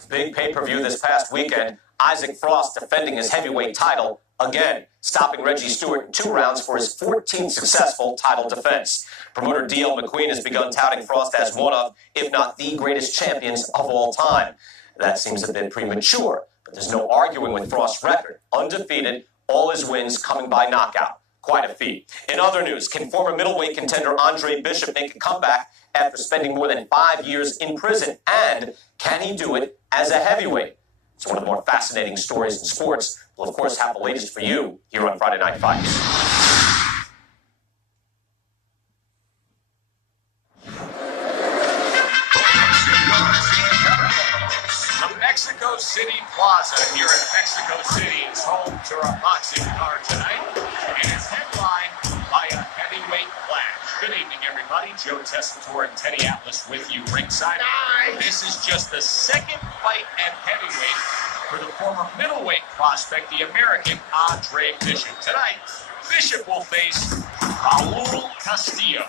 Big pay-per-view this past weekend. Isaac Frost defending his heavyweight title again, stopping Reggie Stewart in 2 rounds for his 14th successful title defense. Promoter D.L. McQueen has begun touting Frost as one of, if not the greatest champions of all time. That seems a bit premature, but there's no arguing with Frost's record. Undefeated, all his wins coming by knockout. Quite a feat. In other news, can former middleweight contender Andre Bishop make a comeback after spending more than 5 years in prison? And can he do it as a heavyweight? It's one of the more fascinating stories in sports. We'll, of course, have the latest for you here on Friday Night Fights. The Mexico City Plaza here in Mexico City is home to our boxing card tonight, and it's headlined by a heavyweight clash. Good evening, everybody. Joe Tessitore and Teddy Atlas with you ringside. This is just the second fight at heavyweight for the former middleweight prospect, the American Andre Bishop. Tonight, Bishop will face Raul Castillo.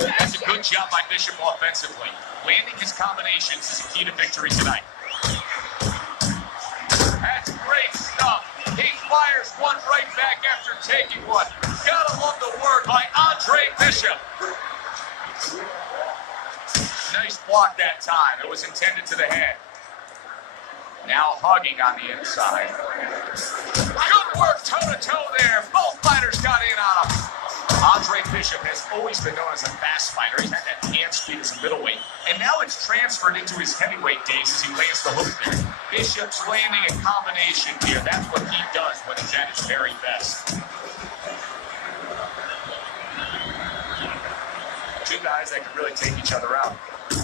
That's a good job by Bishop offensively. Landing his combinations is a key to victory tonight. That's great stuff. He fires one right back after taking one. Gotta love the work by Andre Bishop. Nice block that time. It was intended to the head. Now hugging on the inside. Good work toe-to-toe there. Both fighters got in on him. Andre Bishop has always been known as a fast fighter. He's had that hand speed as a middleweight. And now it's transferred into his heavyweight days as he lands the hook there. Bishop's landing a combination here. That's what he does when he's at his very best. Two guys that can really take each other out.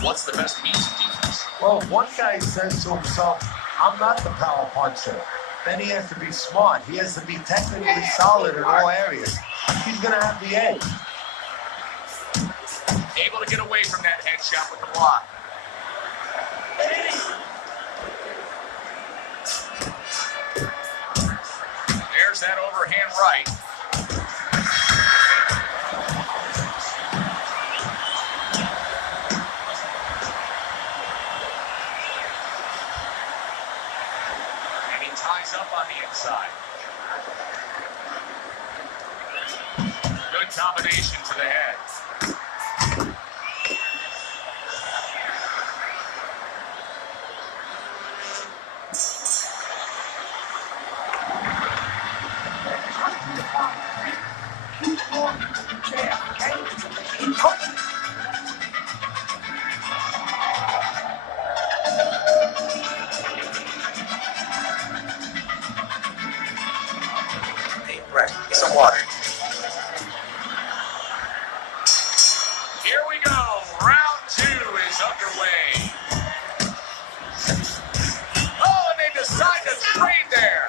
What's the best means of defense? Well, one guy says to himself, I'm not the power puncher. Then he has to be smart. He has to be technically solid in all areas. He's going to have the edge. Able to get away from that headshot with the block. There's that overhand right. Ties up on the inside. Good combination to the head. Some water. Here we go. Round 2 is underway. Oh, and they decide to trade there.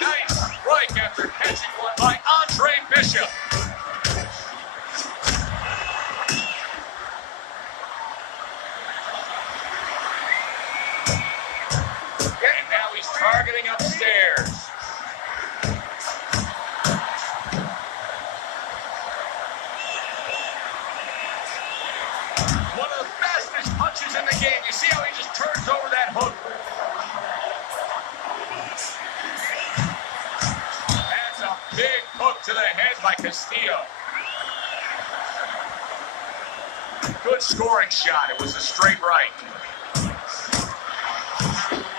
Nice strike after catching one by Andre Bishop. Targeting upstairs. One of the fastest punches in the game. You see how he just turns over that hook. That's a big hook to the head by Castillo. Good scoring shot. It was a straight right.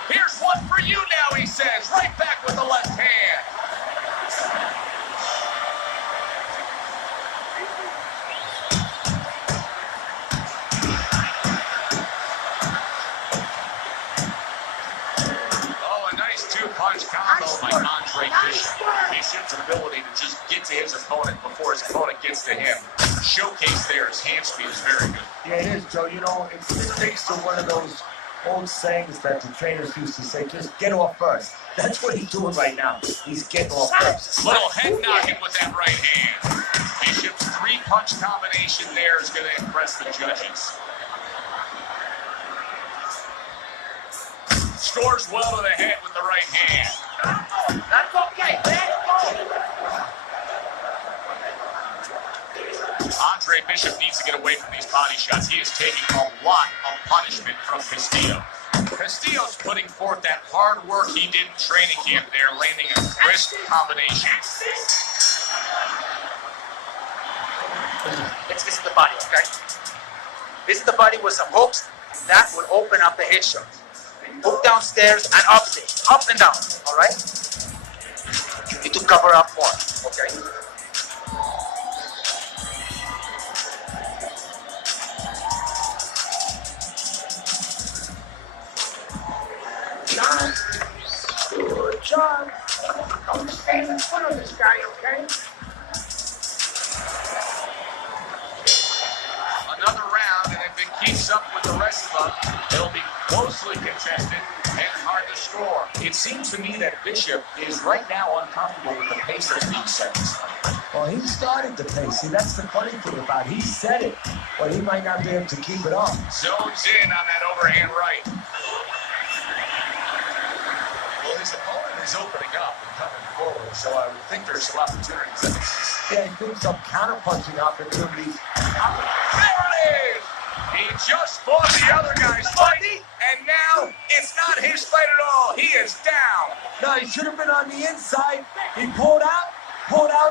Here's one for you now, he says. Right back with the left hand. Oh, a nice 2-punch combo by Andre Bishop. Bishop's ability to just get to his opponent before his opponent gets to him. Showcase there. His hand speed is very good. Yeah, it is, Joe. You know, it takes to one of those old sayings that the trainers used to say, just get off first. That's what he's doing right now. He's getting off first. Little head knocking with that right hand. Bishop's 3-punch combination there is going to impress the judges. Scores well to the head with the right hand. That's okay. Let's go. Andre Andre Bishop needs to get away from these body shots. He is taking a lot of punishment from Castillo. Castillo's putting forth that hard work he did in training camp there, landing a crisp combination. Let's visit the body, okay? Visit the body with some hooks. That will open up the head shot. Hook downstairs and upstairs, up and down, all right? You need to cover up more, okay? John, good job. Don't stand in front of this guy, okay? Another round, and if it keeps up with the rest of them, it'll be closely contested and hard to score. It seems to me that Bishop is right now uncomfortable with the pace that's being set. Well, he started the pace. See, that's the funny thing about it. He said it, but he might not be able to keep it up. Zones in on that overhand right. Well, his opponent is opening up and coming forward, so I would think there's some opportunities. Yeah, he thinks some counter-punching opportunities. There it is! He just fought the other guy's fight, and now it's not his fight at all. He is down. No, he should have been on the inside. He pulled out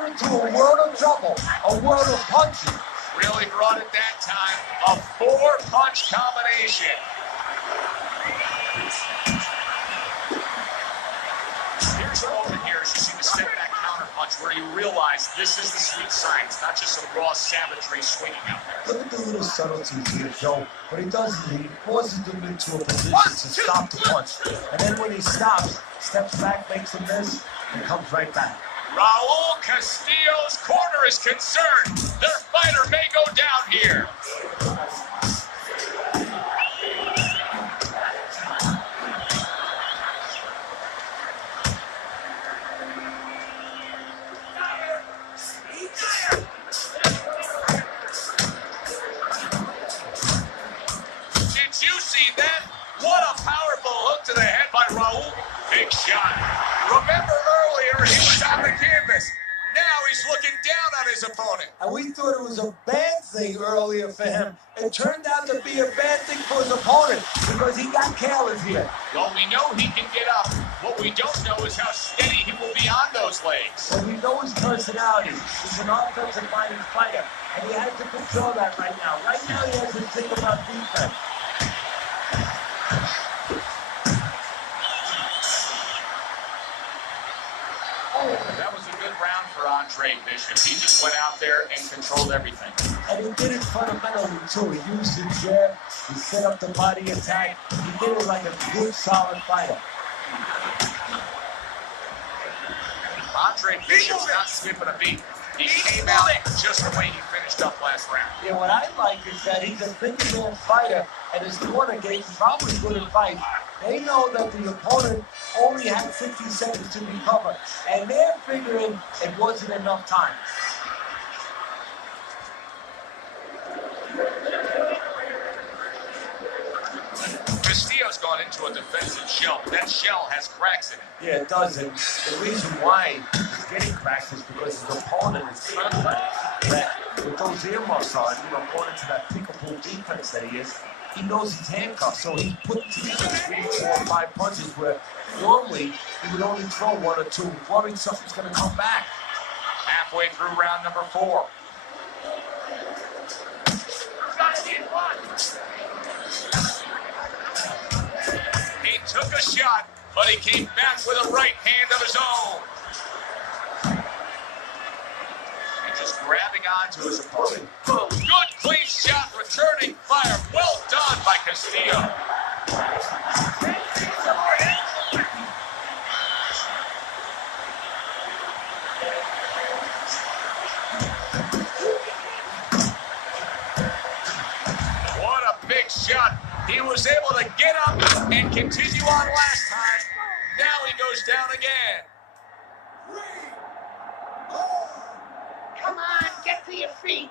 into a world of trouble, a world of punches. Really brought it that time. A 4-punch combination. Here's a moment here as you see the step back counter punch where you realize this is the sweet science, not just some raw savagery swinging out there. Look at the little subtleties here, Joe. What he does is he forces them into a position to stop the punch. And then when he stops, steps back, makes a miss, and comes right back. Raul Castillo's corner is concerned. Their fighter may go down here. Did you see that? What a powerful hook to the head by Raul. Big shot. Remember earlier he was on the canvas. Now he's looking down on his opponent. And we thought it was a bad thing earlier for him. It turned out to be a bad thing for his opponent because he got careless here. Well, we know he can get up. What we don't know is how steady he will be on those legs. And we know his personality. He's an offensive-minded fighter, and he has to control that right now. Right now he has to think about defense. That was a good round for Andre Bishop. He just went out there and controlled everything. And he did it fundamentally, too. He used the jab, he set up the body attack. He did it like a good, solid fighter. Andre Bishop's not skipping a beat. He came out just the way he finished up last round. Yeah, what I like is that he's a big man fighter, and his corner game is probably good at fight. They know that the opponent only had 60 seconds to recover, and they're figuring it wasn't enough time. Castillo's gone into a defensive shell. That shell has cracks in it. Yeah, it does. And the reason why he's getting cracks is because his opponent is confident that with those earmuffs on, going into that pick-a-pull defense that he is, he knows he's handcuffed. So he put together 3, 4, 5 punches where normally he would only throw 1 or 2, worrying something's going to come back. Halfway through round number 4. He took a shot, but he came back with a right hand of his own. And just grabbing onto his opponent. Good clean shot, returning fire. Well done by Castillo. What a big shot. He was able to get up and continue on last time. Now he goes down again. Come on, get to your feet.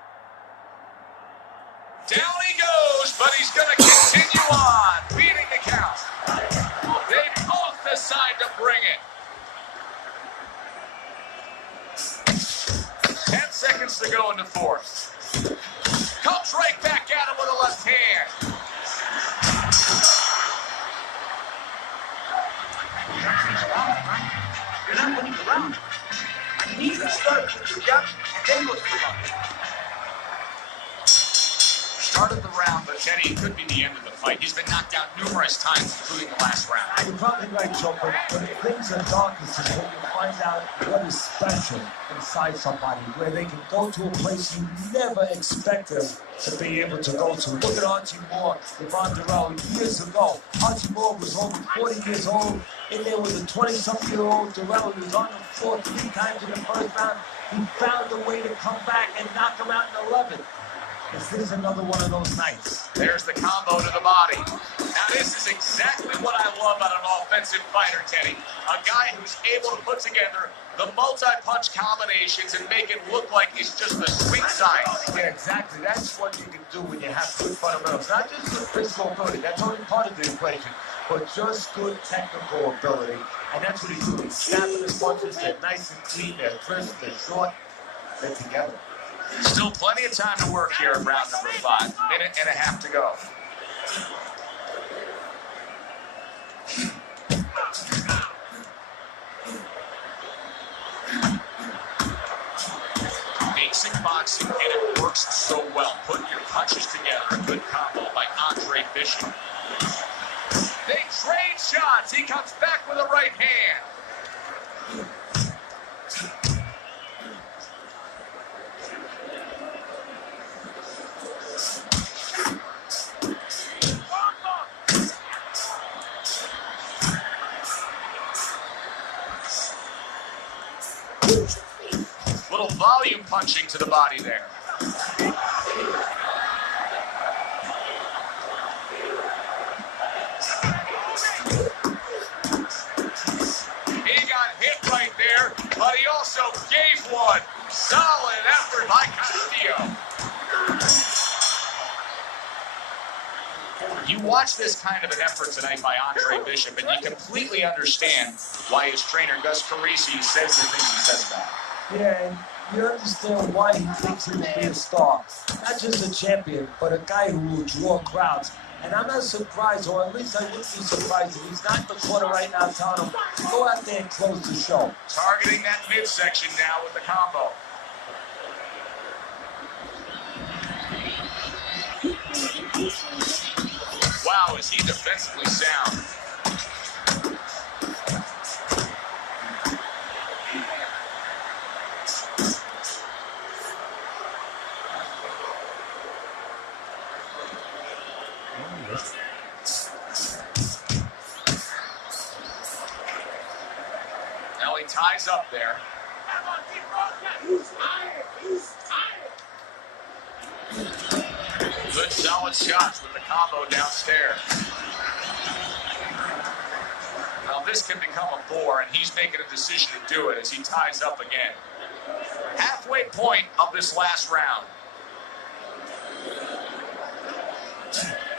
Down he goes, but he's going to continue on, beating the count. They both decide to bring it. 10 seconds to go in the fourth. start of the round, but Teddy, it could be the end of the fight. He's been knocked down numerous times, including the last round. You're probably right, Joe, but when things are darkest is when you find out what is special inside somebody, where they can go to a place you never expect them to be able to go to. Look at Archie Moore, Yvonne Durrell. Years ago, Archie Moore was over 40 years old, in there with a 20-something-year-old Durrell. He was on the floor 3 times in the first round. He found a way to come back and knock him out in 11. Is this another one of those nights? There's the combo to the body. Now this is exactly what I love about an offensive fighter, Teddy. A guy who's able to put together the multi-punch combinations and make it look like it's just a sweet science. Yeah, exactly. That's what you can do when you have good fundamentals. Not just good physical ability. That's only part of the equation. But just good technical ability. And that's what he's doing. He's snapping his punches. They're nice and clean. They're crisp. They're short. They're together. Still plenty of time to work here in round number 5. Minute and a half to go. Basic boxing, and it works so well. Putting your punches together. A good combo by Andre Bishop. They trade shots. He comes back with a right hand. Little volume punching to the body there. He got hit right there, but he also gave one. Solid effort by Castillo. You watch this kind of an effort tonight by Andre Bishop, and you completely understand why his trainer, Gus Carisi, says the things he says about him. Yeah, and you understand why he thinks he will be a star. Not just a champion, but a guy who will draw crowds. And I'm not surprised, or at least I wouldn't be surprised if he's not in the corner right now telling him, go out there and close the show. Targeting that midsection now with the combo. Wow, is he defensively sound. Now he ties up there. Good solid shots with the combo downstairs. Now this can become a bore, and he's making a decision to do it as he ties up again. Halfway point of this last round.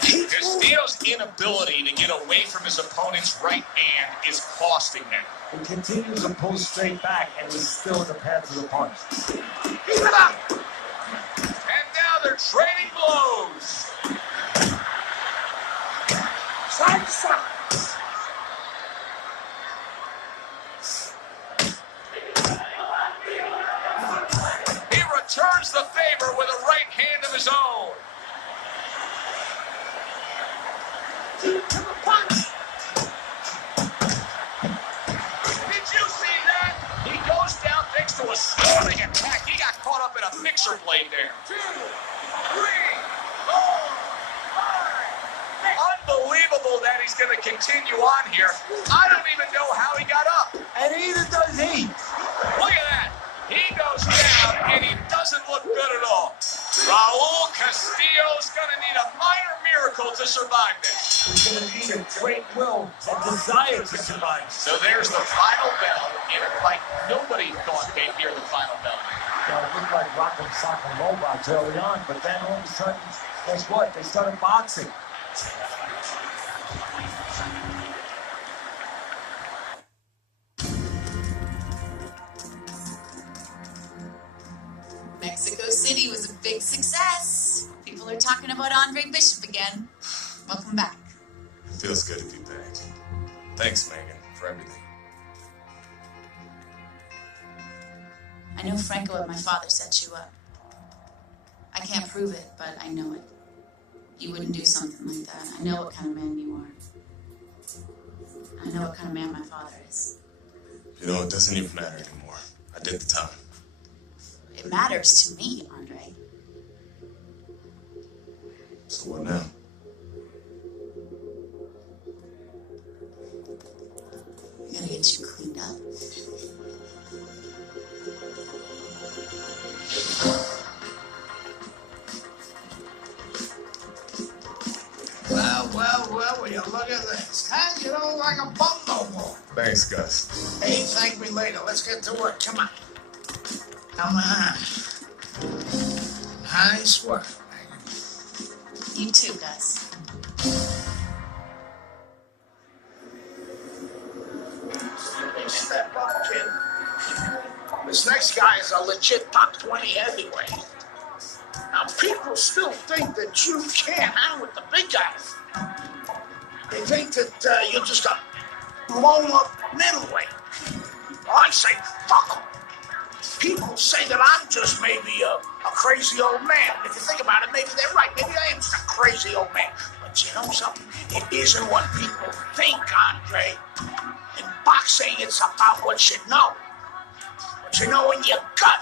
Castillo's inability to get away from his opponent's right hand is costing him. He continues to pull straight back, and he's still in the path of the punch. And now they're trading blows. Side to side. He returns the favor with a right hand of his own. Did you see that? He goes down thanks to a swarming attack. He got caught up in a mixer blade there. 2, 3, 4, 5. Unbelievable that he's going to continue on here. I don't even know how he got up. And neither does he. Look at that. He goes down, and he doesn't look good at all. Raul Castillo's going to need a minor miracle to survive this. He's going to need a great will and desire to survive. So there's the final bell in a fight nobody thought they'd hear the final bell. It looked like Rock'em Sock'em Robots early on, but then all of a sudden, guess what? They started boxing. Mexico City was a big success. People are talking about Andre Bishop again. Welcome back. Feels good to be back. Thanks, Megan, for everything. I know Franco and my father set you up. I can't prove it, but I know it. You wouldn't do something like that. I know what kind of man you are. I know what kind of man my father is. You know, it doesn't even matter anymore. I did the time. It matters to me, Andre. So what now? I gotta get you cleaned up. Well, will you look at this? Huh? You don't look like a bum no more. Thanks, Gus. Hey, thank me later. Let's get to work. Come on. Come on. Nice work, Megan. You too, Gus. Step up, kid. This next guy is a legit top 20 heavyweight. Now, people still think that you can't hang with the big guys. They think that you're just a blown-up middleweight. Well, I say, fuck them. People say that I'm just maybe a crazy old man. If you think about it, maybe they're right. Maybe I am just a crazy old man. But you know something? It isn't what people think, Andre. In boxing, it's about what you know. What you know in your gut.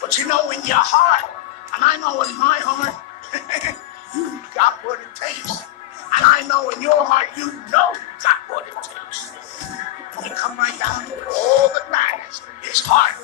What you know in your heart. And I know in my heart, you got what it takes. And I know in your heart, you know you got what it takes. When you come right down to it, all that matters is heart.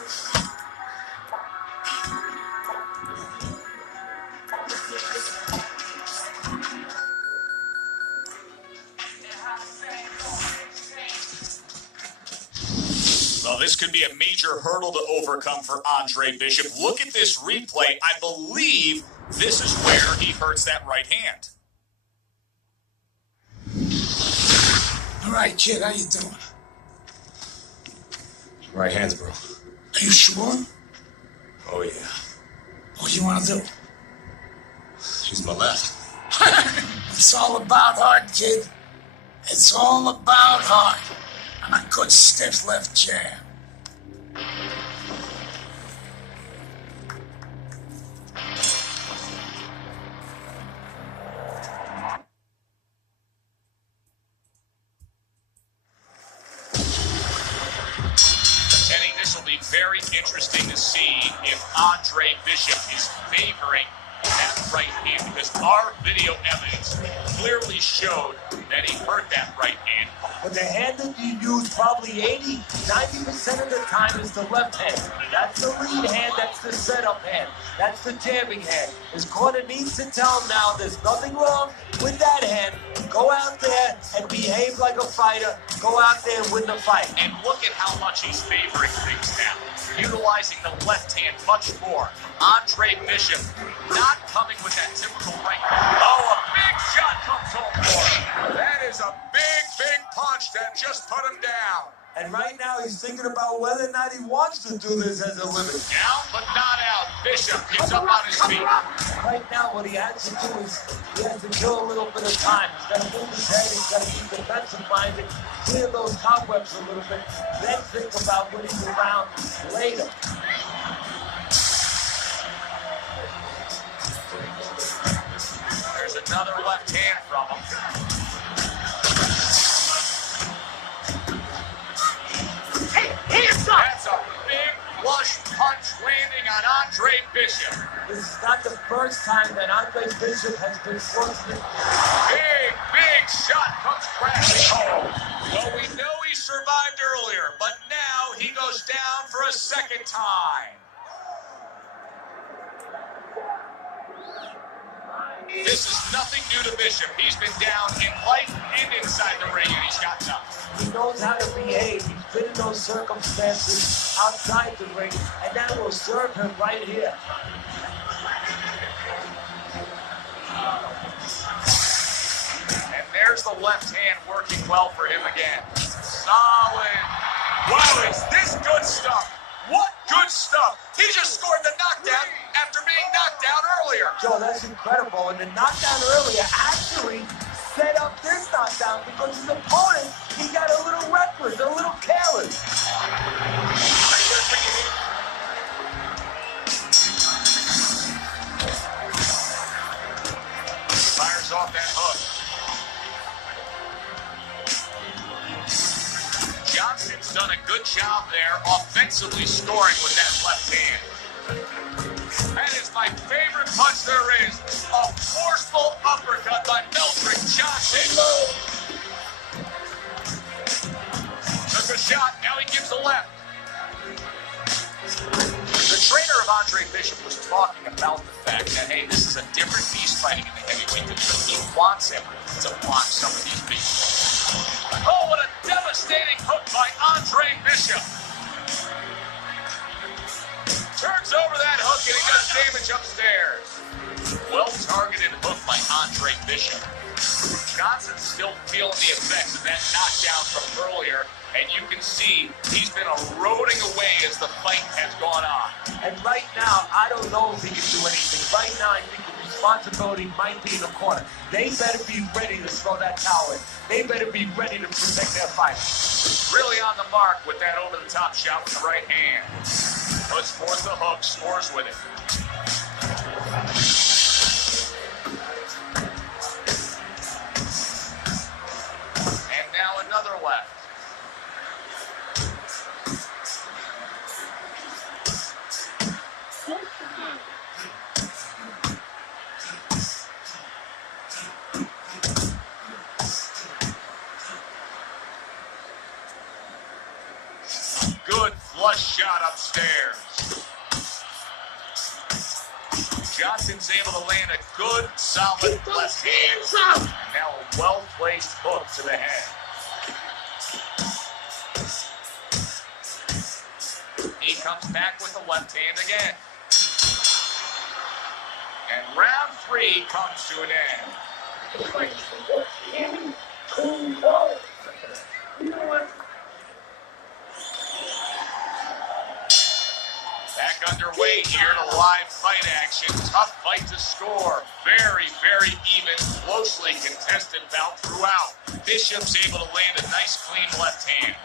Well, this could be a major hurdle to overcome for Andre Bishop. Look at this replay. I believe this is where he hurts that right hand. All right, kid, how you doing? Right hands, bro. Are you sure? Oh, yeah. What do you want to do? Use my left. It's all about heart, kid. It's all about heart. And a good stiff left jab. Kenny, this will be very interesting to see if Andre Bishop is favoring that right hand, because our video evidence clearly showed that he hurt that right hand. But the hand that you use probably 90% of the time is the left hand. That's the lead hand, that's the setup hand, that's the jabbing hand. His corner needs to tell him now there's nothing wrong with that hand. Go out there and behave like a fighter. Go out there and win the fight. And look at how much he's favoring things now, utilizing the left hand much more. Andre Bishop not coming with that typical right. Oh, a big shot comes home for him. That is a big, big punch that just put him down. And right now he's thinking about whether or not he wants to do this as a living. Down but not out. Bishop gets up on his feet. Right now what he has to do is he has to kill a little bit of time. He's got to move his head, he's got to be defensive-minded, clear those cobwebs a little bit, then think about winning the round later. There's another left hand from him. That's a big flush punch landing on Andre Bishop. This is not the first time that Andre Bishop has been forced to... Big shot comes crashing home. Well, we know he survived earlier, but now he goes down for a second time. This is nothing new to Bishop. He's been down in life and inside the ring, and he's got nothing. He knows how to behave. He's been in those circumstances outside the ring, and that will serve him right here. And there's the left hand working well for him again. Solid. Wow, is this good stuff? What good stuff? He just scored the knockdown after being knocked down earlier. Joe, that's incredible. And the knockdown earlier actually set up this knockdown because his opponent, he got a little reckless, a little careless. bounces off that hook. Johnson's done a good job there offensively scoring with that left hand. That is my favorite punch there is. A forceful uppercut by Meldrick Johnson. Took a shot, now he gives the left. The trainer of Andre Bishop was talking about the fact that, hey, this is a different beast fighting in the heavyweight division. He wants him to block some of these beasts. Oh, what a devastating hook by Andre Bishop. Turns over that hook and he does damage upstairs. Well-targeted hook by Andre Bishop. Johnson's still feeling the effects of that knockdown from earlier, and you can see he's been eroding away as the fight has gone on. And right now, I don't know if he can do anything. Right now, I think the responsibility might be in the corner. They better be ready to throw that towel in. They better be ready to protect their fight. Really on the mark with that over-the-top shot with the right hand. Puts forth the hook, scores with it. And now another left. Good flush shot upstairs. Johnson's able to land a good, solid left hand. Now a well-placed hook to the head. He comes back with the left hand again. And round 3 comes to an end. Back underway here in a live fight action. Tough fight to score. Very, very even, closely contested bout throughout. Bishop's able to land a nice, clean left hand.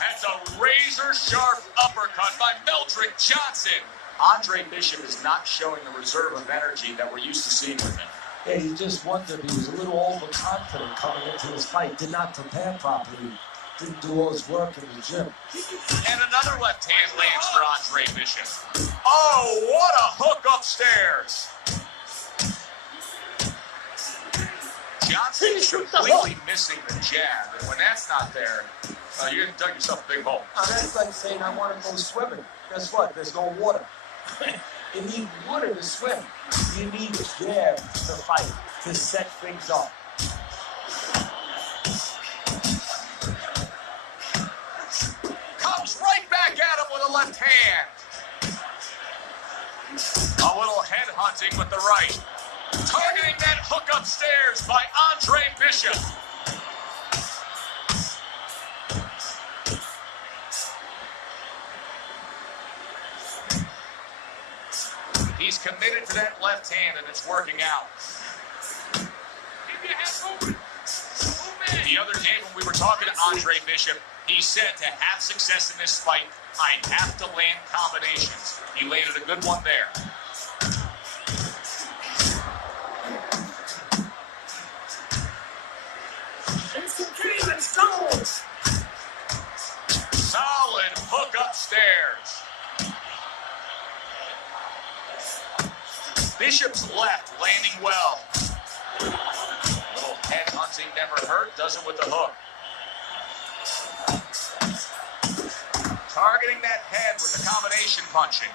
That's a razor-sharp uppercut by Meldrick Johnson. Andre Bishop is not showing the reserve of energy that we're used to seeing with him. Yeah, you just wondered he was a little overconfident coming into this fight. Did not prepare properly. Didn't do all his work in the gym. And another left hand lands for Andre Bishop. Oh, what a hook upstairs. Johnson's completely missing the jab. And when that's not there, you're going to dug yourself a big hole. Now, that's like saying I want to go swimming. Guess what? There's no water. You need water to swim. You need jab to fight, to set things up. Comes right back at him with a left hand. A little head hunting with the right. Targeting that hook upstairs by Andre Bishop. He's committed to that left hand, and it's working out. The other day when we were talking to Andre Bishop, he said to have success in this fight, I have to land combinations. He landed a good one there. Solid hook upstairs. Bishop's left landing well. Little head hunting never hurt, does it with the hook. Targeting that head with the combination punching.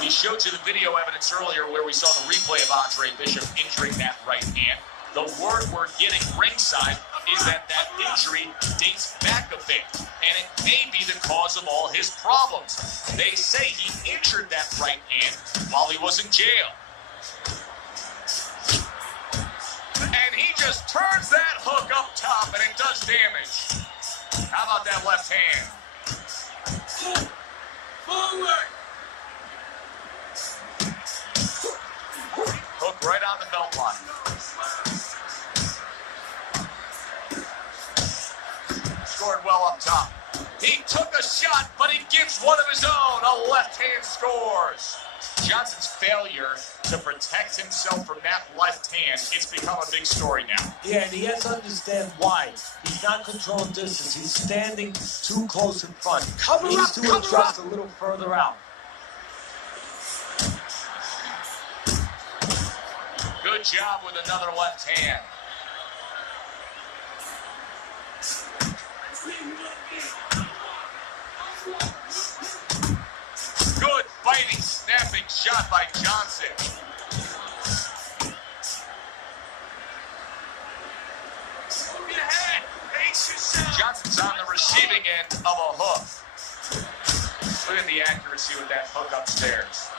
We showed you the video evidence earlier where we saw the replay of Andre Bishop injuring that right hand. The word we're getting ringside is that that injury dates back a bit, and it may be the cause of all his problems. They say he injured that right hand while he was in jail. And he just turns that hook up top, and it does damage. How about that left hand? Forward! Hook right on the belt line. Scored well up top. He took a shot, but he gives one of his own. A left hand scores. Johnson's failure to protect himself from that left hand, it's become a big story now. Yeah, and he has to understand why. He's not controlling distance. He's standing too close in front. Cover he needs up, to cover adjust up. a little further out. Good job with another left hand. Good fighting, snapping shot by Johnson. Johnson's on the receiving end of a hook. Look at the accuracy with that hook upstairs.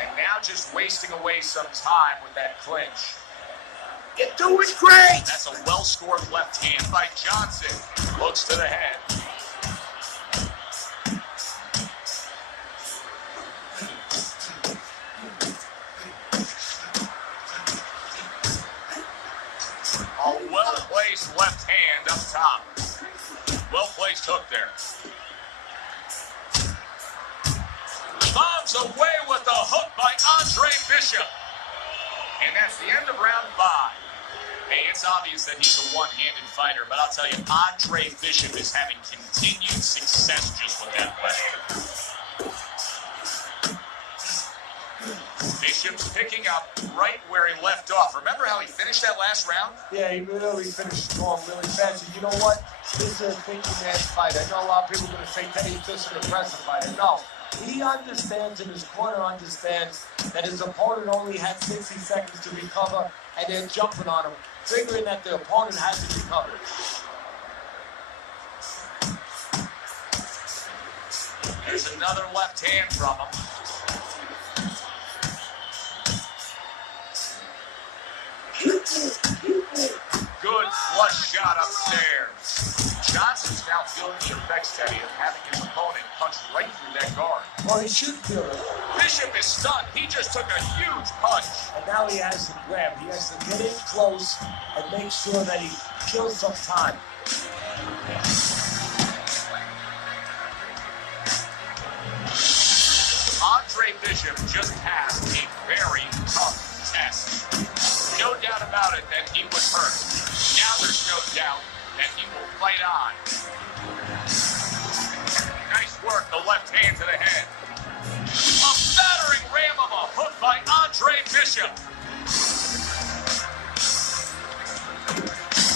And now just wasting away some time with that clinch. You're doing great. That's a well-scored left hand by Johnson. Looks to the head. A well-placed left hand up top. Well-placed hook there. Bombs away with the hook by Andre Bishop. And that's the end of round 5. Hey, it's obvious that he's a one-handed fighter, but I'll tell you, Andre Bishop is having continued success just with that weapon. Bishop's picking up right where he left off. Remember how he finished that last round? Yeah, he really finished strong, really fast. And you know what? This is a thinking man's fight. I know a lot of people are going to say Teddy's just an aggressive fighter. No. He understands, and his corner understands, that his opponent only had 60 seconds to recover, and they're jumping on him, figuring that the opponent hasn't recovered. There's another left hand from him. Good flush shot upstairs. Johnson's now feeling the effects, Teddy, of having his opponent punch right through that guard. Well, he should feel it. Bishop is stunned. He just took a huge punch. And now he has to grab. He has to get in close and make sure that he kills some time. Andre Bishop just passed a very tough test. No doubt about it that he was hurt. Now there's no doubt that he will fight on. Nice work, the left hand to the head. A battering ram of a hook by Andre Bishop.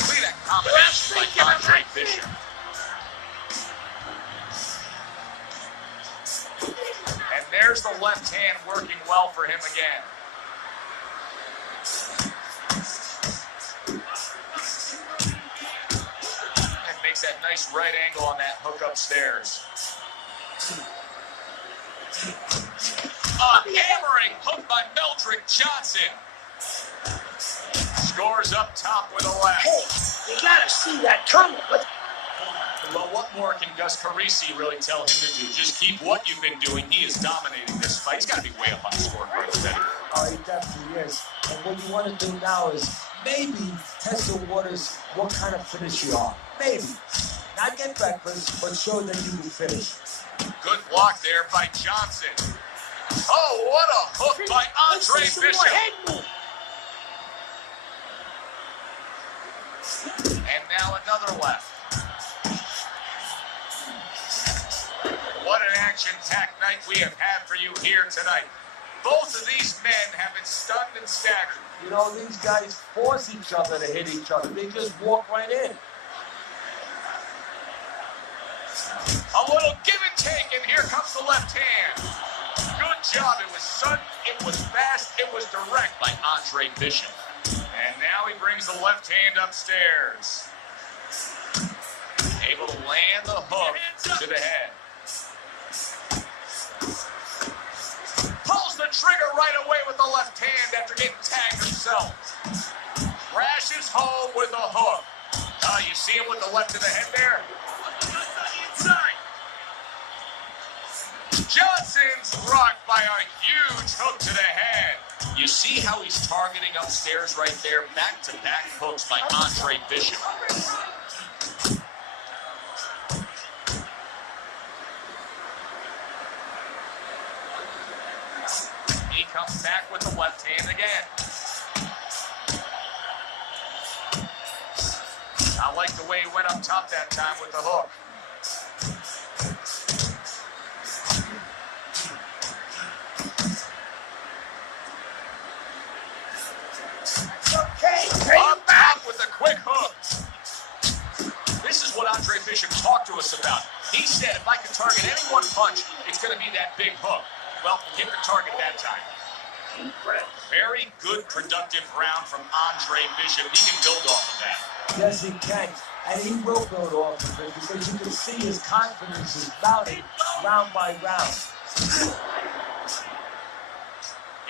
Look at that combination by Andre Bishop. And there's the left hand working well for him again. And makes that nice right angle on that hook upstairs. A hammering hook by Meldrick Johnson. Scores up top with a left. Hey, you gotta see that coming. Well, what more can Gus Carisi really tell him to do? Just keep what you've been doing. He is dominating this fight. He's got to be way up on the scorecard today. Oh, he definitely is. And what you want to do now is maybe test the waters what kind of finish you are. Maybe. Not get breakfast, but show that you can finish. Good block there by Johnson. Oh, what a hook by Andre Bishop. And now another left. What an action-packed night we have had for you here tonight. Both of these men have been stunned and staggered. You know, these guys force each other to hit each other. They just walk right in. A little give and take, and here comes the left hand. Good job. It was sudden, it was fast, it was direct by Andre Bishop. And now he brings the left hand upstairs. Able to land the hook to the head. Pulls the trigger right away with the left hand after getting tagged himself. Crashes home with a hook. You see him with the left to the head there? Johnson's rocked by a huge hook to the head. You see how he's targeting upstairs right there? Back-to-back hooks by Andre Bishop. left hand again. I like the way he went up top that time with the hook. Up top with a quick hook. This is what Andre Bishop talked to us about. He said, if I can target any one punch, it's going to be that big hook. Well, hit the target that time. Very good, productive round from Andre Bishop. He can build off of that. Yes, he can. And he will build off of it because you can see his confidence is mounting round by round.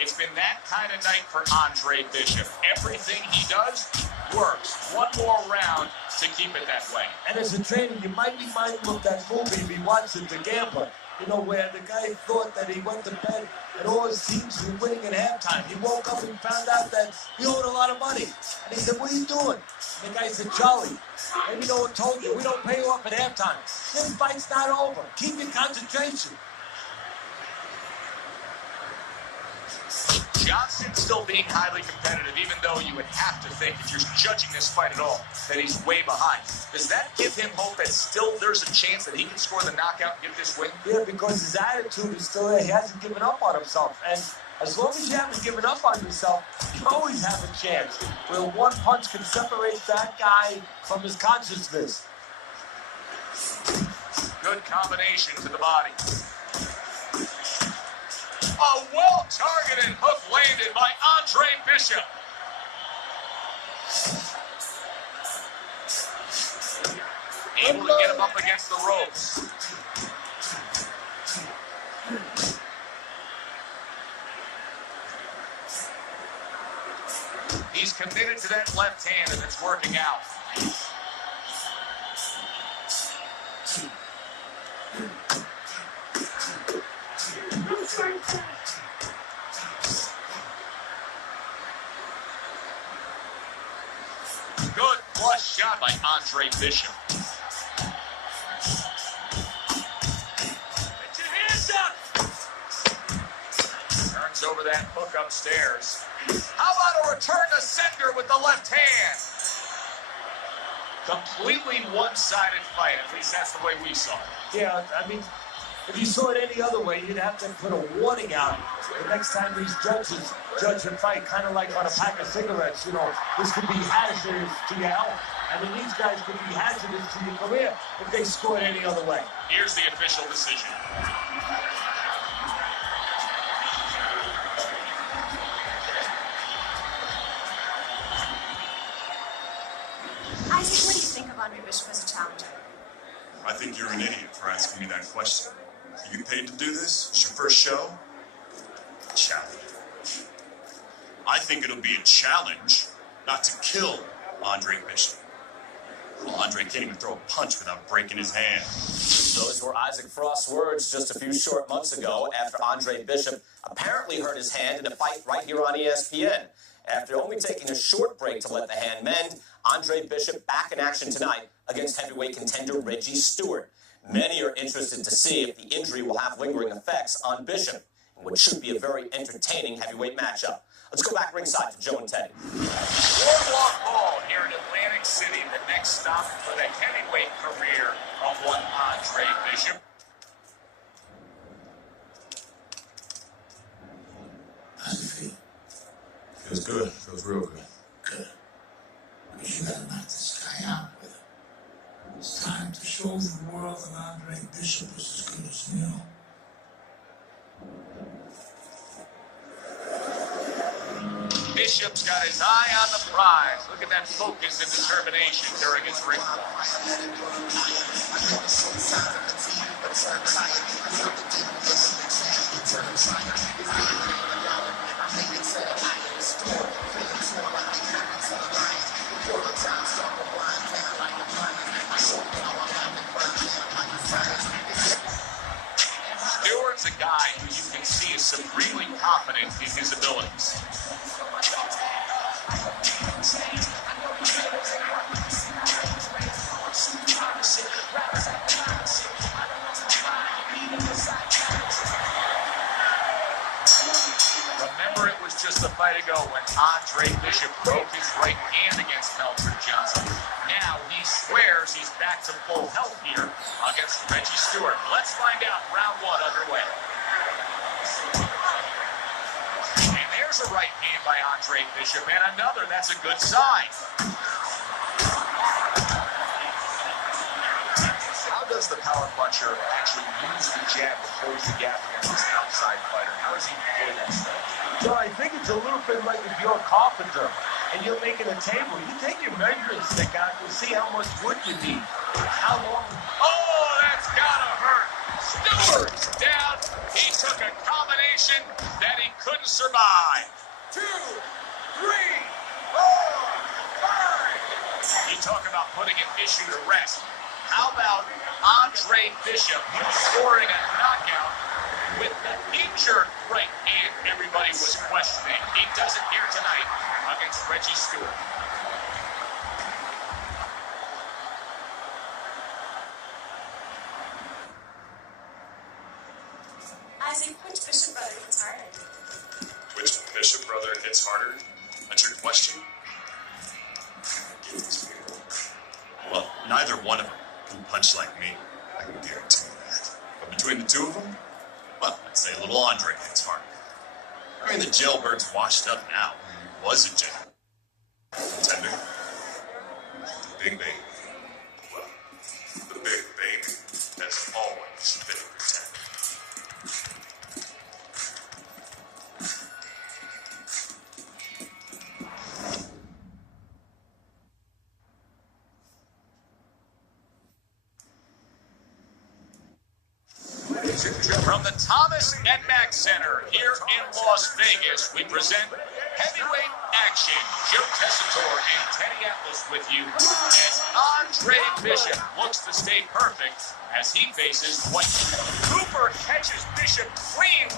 It's been that kind of night for Andre Bishop. Everything he does works. One more round to keep it that way. And as a trainer, you might be mindful of that movie if he watched The Gambler. You know, where the guy thought that he went to bed and all his teams were winning at halftime. He woke up and found out that he owed a lot of money. And he said, what are you doing? And the guy said, Charlie, maybe no one told you, we don't pay off at halftime. This fight's not over. Keep your concentration. Johnson still being highly competitive, even though you would have to think, if you're judging this fight at all, that he's way behind. Does that give him hope that still there's a chance that he can score the knockout and get this win? Yeah, because his attitude is still there. He hasn't given up on himself. And as long as you haven't given up on yourself, you always have a chance. Where one punch can separate that guy from his consciousness. Good combination to the body. A well-targeted hook landed by Andre Bishop. Able to get him up against the ropes. He's committed to that left hand and it's working out. Good flush shot by Andre Bishop. Get your hands up! Turns over that hook upstairs. How about a return to sender with the left hand? Completely one-sided fight. At least that's the way we saw it. Yeah, I mean, if you saw it any other way, you'd have to put a warning out the next time these judges judge a fight, kind of like on a pack of cigarettes. You know, this could be hazardous to your health. I mean, these guys could be hazardous to your career if they scored any other way. Here's the official decision. Isaac, what do you think of Andre Bishop as a challenger? I think you're an idiot for asking me that question. You get paid to do this? It's your first show? Challenge. I think it'll be a challenge not to kill Andre Bishop. Well, Andre can't even throw a punch without breaking his hand. Those were Isaac Frost's words just a few short months ago after Andre Bishop apparently hurt his hand in a fight right here on ESPN. After only taking a short break to let the hand mend, Andre Bishop back in action tonight against heavyweight contender Reggie Stewart. Many are interested to see if the injury will have lingering effects on Bishop, in what should be a very entertaining heavyweight matchup. Let's go back ringside to Joe and Teddy. Boardwalk Hall here in Atlantic City, the next stop for the heavyweight career of one Andre Bishop. How's it feel? Feels good. Feels real good. Good. Because you gotta knock this guy out with it. It's time to show the world that Andre Bishop is as good as new. Bishop's got his eye on the prize. Look at that focus and determination during his ring walk. Stewart's a guy who you can see is supremely confident in his abilities. night ago when Andre Bishop broke his right hand against Meltzer Johnson. Now he swears he's back to full health here against Reggie Stewart. Let's find out. Round one underway. And there's a right hand by Andre Bishop, and another. That's a good sign. How does the power puncher actually use the jab to close the gap against this outside fighter? How does he play that stuff? So I think it's a little bit like if you're a carpenter and you're making a table. You take your measuring stick out and see how much wood you need, how long. Oh, that's gotta hurt. Stewart's down. He took a combination that he couldn't survive. 2, 3, 4, 5. You talk about putting an issue to rest. How about Andre Bishop scoring a knockout with the injured right hand everybody was questioning? He does it here tonight against Reggie Stewart. Isaac, which Bishop brother hits harder? Which Bishop brother hits harder? That's your question? Well, neither one of them can punch like me. I can guarantee you that. But between the two of them, well, I'd say little Andre hits harder. I mean, the jailbird's washed up now. He was a jail contender. The big baby. Well, the big baby has always been a pretender. From the Thomas and Mack Center here in Las Vegas, we present heavyweight action. Joe Tessitore and Teddy Atlas with you as Andre Bishop looks to stay perfect as he faces White. Cooper catches Bishop clean,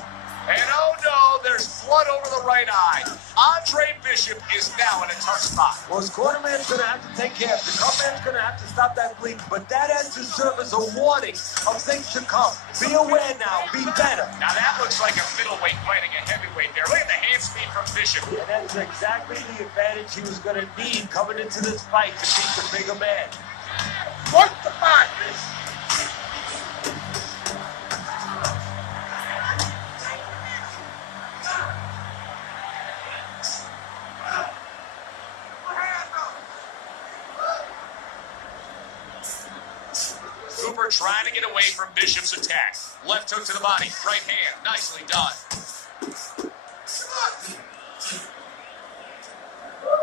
and oh no, there's blood over the right eye. Andre Bishop is now in a tough spot. Well, his cornerman's going to have to take care of it. The cutman's going to have to stop that bleeding. But that has to serve as a warning of things to come. Be aware now. Be better. Now that looks like a middleweight fighting a heavyweight there. Look at the hand speed from Bishop. And that's exactly the advantage he was going to need coming into this fight to beat the bigger man. What the fight? Cooper trying to get away from Bishop's attack. Left hook to the body, right hand, nicely done.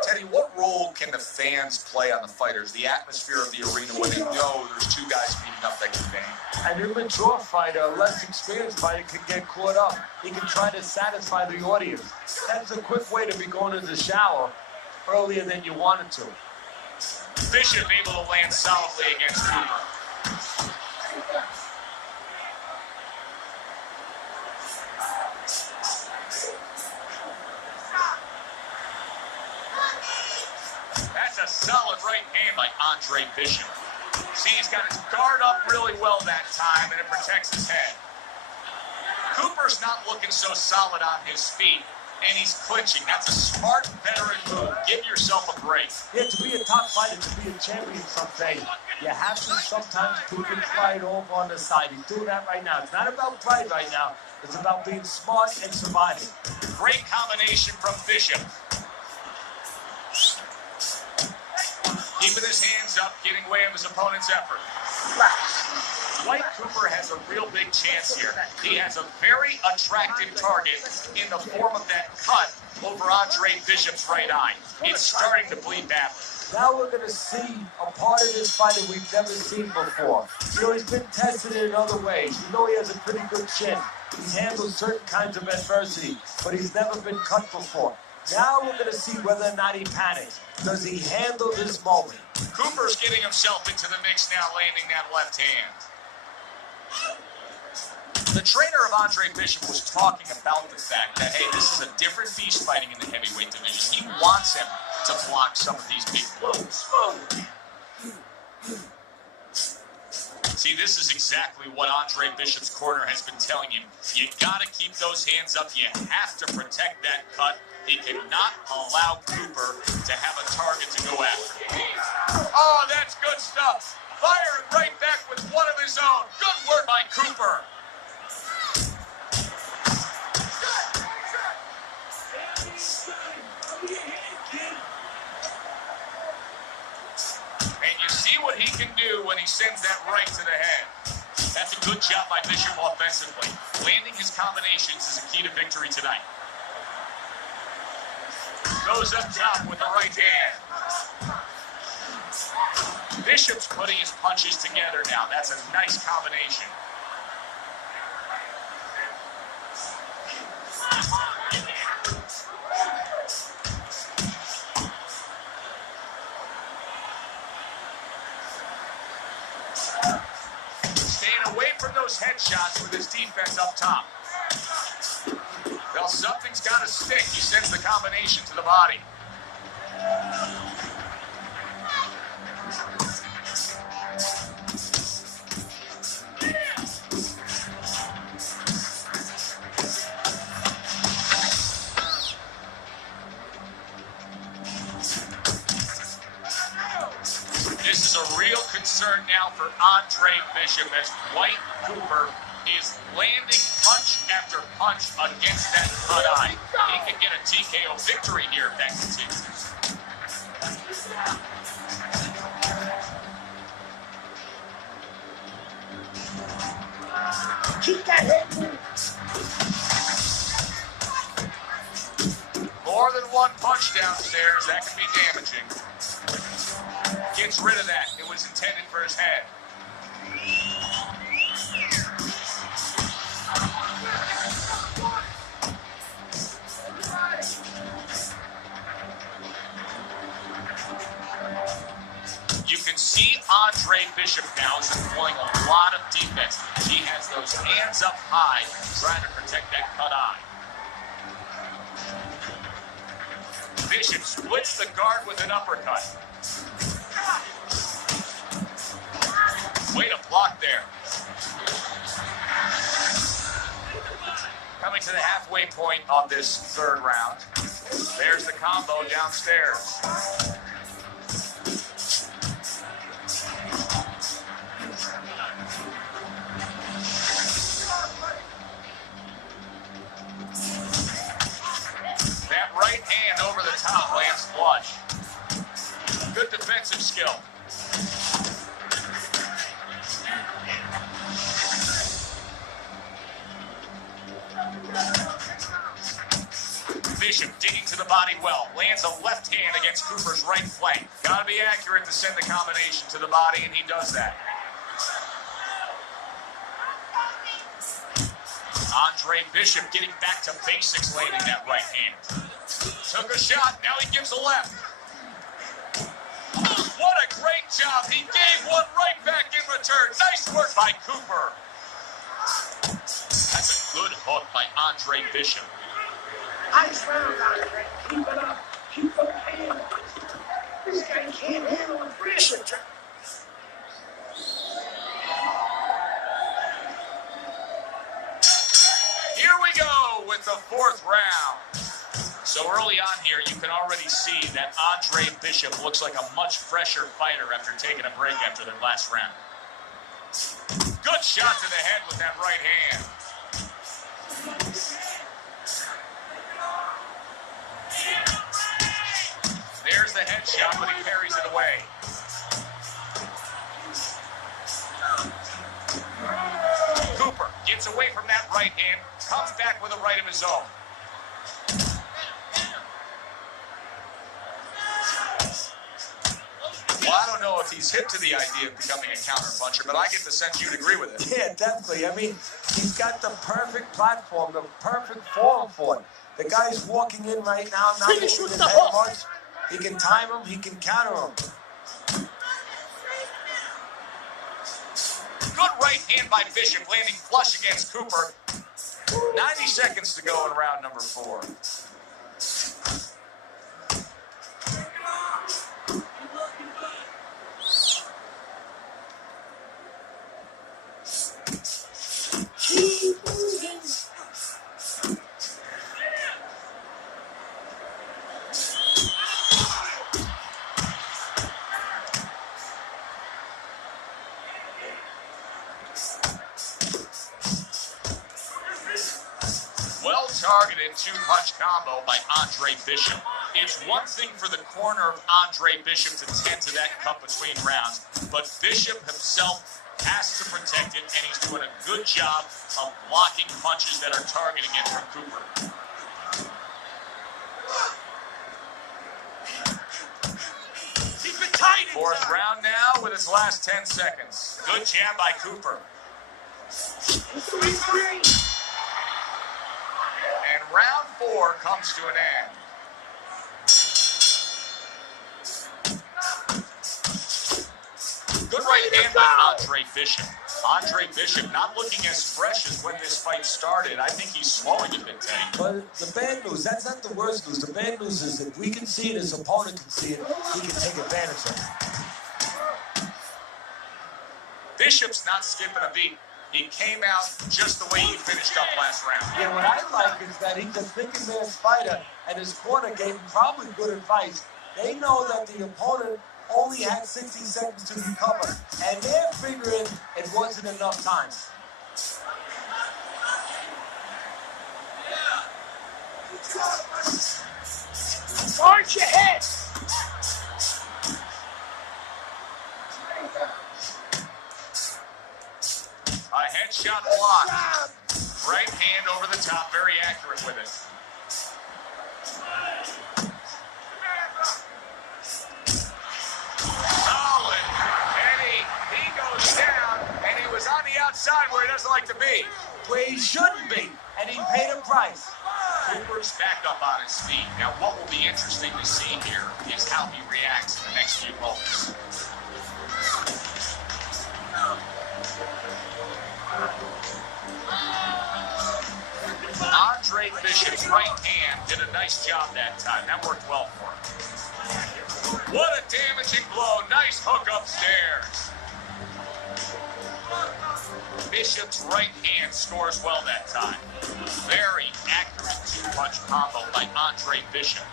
Teddy, what role can the fans play on the fighters, the atmosphere of the arena when they know there's two guys meeting up that can bang? An immature fighter, a less experienced fighter, can get caught up. He can try to satisfy the audience. That's a quick way to be going to the shower earlier than you wanted to. Bishop able to land solidly against Cooper. That's a solid right hand by Andre Bishop. See, he's got his guard up really well that time, and it protects his head. Cooper's not looking so solid on his feet, and he's clinching. That's a smart veteran move. Give yourself a break. Yeah, to be a top fighter, to be a champion someday, you have to sometimes put your pride over on the side. He's doing that right now. It's not about pride right now. It's about being smart and surviving. Great combination from Bishop. Keeping his hands up, getting away of his opponent's effort. Dwight Cooper has a real big chance here. He has a very attractive target in the form of that cut over Andre Bishop's right eye. It's starting to bleed badly. Now we're going to see a part of this fighter we've never seen before. You know, he's been tested in other ways. You know, he has a pretty good chin. He's handled certain kinds of adversity, but he's never been cut before. Now we're going to see whether or not he panics. Does he handle this moment? Cooper's getting himself into the mix now, landing that left hand. The trainer of Andre Bishop was talking about the fact that, hey, this is a different beast fighting in the heavyweight division. He wants him to block some of these big blows. See, this is exactly what Andre Bishop's corner has been telling him. You got to keep those hands up. You have to protect that cut He cannot allow Cooper to have a target to go after. Oh, that's good stuff. Firing right back with one of his own. Good work by Cooper. And you see what he can do when he sends that right to the head. That's a good job by Bishop offensively. Landing his combinations is a key to victory tonight. Goes up top with the right hand. Bishop's putting his punches together now. That's a nice combination. Staying away from those headshots with his defense up top. Well, something's got to stick. He sends the combination to the body. This is a real concern now for Andre Bishop as Dwight Cooper is landing punch after punch against that cut eye. He can get a TKO victory here if that continues. Keep that head moving. More than one punch downstairs, that can be damaging. Gets rid of that. It was intended for his head. You can see Andre Bishop now is employing a lot of defense. He has those hands up high, trying to protect that cut eye. Bishop splits the guard with an uppercut. Way to block there. Coming to the halfway point of this third round. There's the combo downstairs. That right hand over the top lands flush. Good defensive skill. Bishop digging to the body well. Lands a left hand against Cooper's right flank. Gotta be accurate to send the combination to the body, and he does that. Andre Bishop getting back to basics, landing that right hand. Took a shot, now he gives a left. What a great job. He gave one right back in return. Nice work by Cooper. That's a good hook by Andre Bishop. Nice round, Andre. Keep it up. Keep up hand. This guy can't handle the pressure. Here we go with the fourth round. So early on here, you can already see that Andre Bishop looks like a much fresher fighter after taking a break after that last round. Good shot to the head with that right hand. There's the headshot, but he parries it away. Cooper gets away from that right hand, comes back with a right of his own. Well, I don't know if he's hip to the idea of becoming a counter-puncher, but I get the sense you'd agree with it. Yeah, definitely. I mean, he's got the perfect platform, the perfect form for it. The guy's walking in right now, not Finish hitting with his the head hook. punch. He can time him, he can counter him. Good right hand by Bishop, landing flush against Cooper. 90 seconds to go in round number 4. Keep moving. and two-punch combo by Andre Bishop. It's one thing for the corner of Andre Bishop to tend to that cut between rounds, but Bishop himself has to protect it, and he's doing a good job of blocking punches that are targeting it from Cooper. Keep it tight. Fourth round now with its last 10 seconds. Good jab by Cooper. And round 4 comes to an end. Good right hand by Andre Bishop. Andre Bishop not looking as fresh as when this fight started. I think he's slowing a bit, Teddy. But the bad news, that's not the worst news. The bad news is if we can see it, his opponent can see it, he can take advantage of it. Bishop's not skipping a beat. He came out just the way he finished up last round. Yeah, what I like is that he's a thinking man's fighter, and his corner gave him probably good advice. They know that the opponent only had 60 seconds to recover, and they're figuring it wasn't enough time. Charge your head. A headshot block. Right hand over the top, very accurate with it. Solid. Eddie, he goes down, and he was on the outside where he doesn't like to be. Where he shouldn't be, and he paid a price. Cooper's back up on his feet. Now, what will be interesting to see here is how he reacts in the next few moments. Andre Bishop's right hand did a nice job that time. That worked well for him. What a damaging blow. Nice hook upstairs. Bishop's right hand scores well that time. Very accurate two-punch combo by Andre Bishop.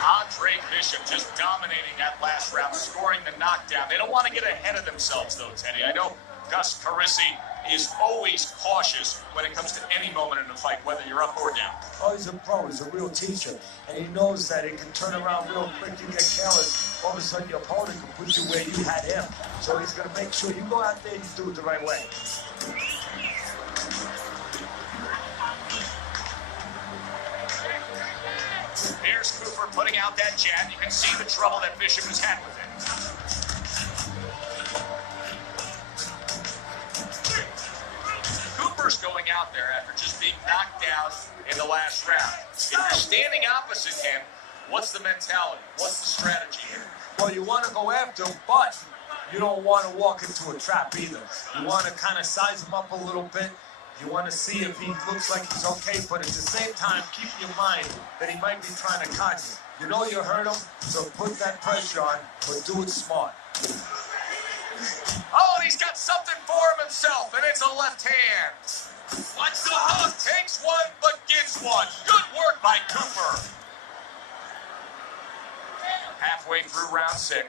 Andre Bishop just dominating that last round, scoring the knockdown. They don't want to get ahead of themselves, though, Teddy. I know Gus Carisi is always cautious when it comes to any moment in a fight, whether you're up or down. Oh, he's a pro. He's a real teacher. And he knows that it can turn around real quick. You get careless, all of a sudden your opponent can put you where you had him. So he's going to make sure you go out there and you do it the right way. Here's Cooper putting out that jab. You can see the trouble that Bishop has had with it. Cooper's going out there after just being knocked down in the last round. If you're standing opposite him, what's the mentality? What's the strategy here? Well, you want to go after him, but you don't want to walk into a trap either. You want to kind of size him up a little bit. You want to see if he looks like he's okay, but at the same time, keep in mind that he might be trying to cut you. You know you hurt him, so put that pressure on, but do it smart. Oh, and he's got something for him himself, and it's a left hand. What's the hook? Takes one, but gets one. Good work by Cooper. Halfway through round 6.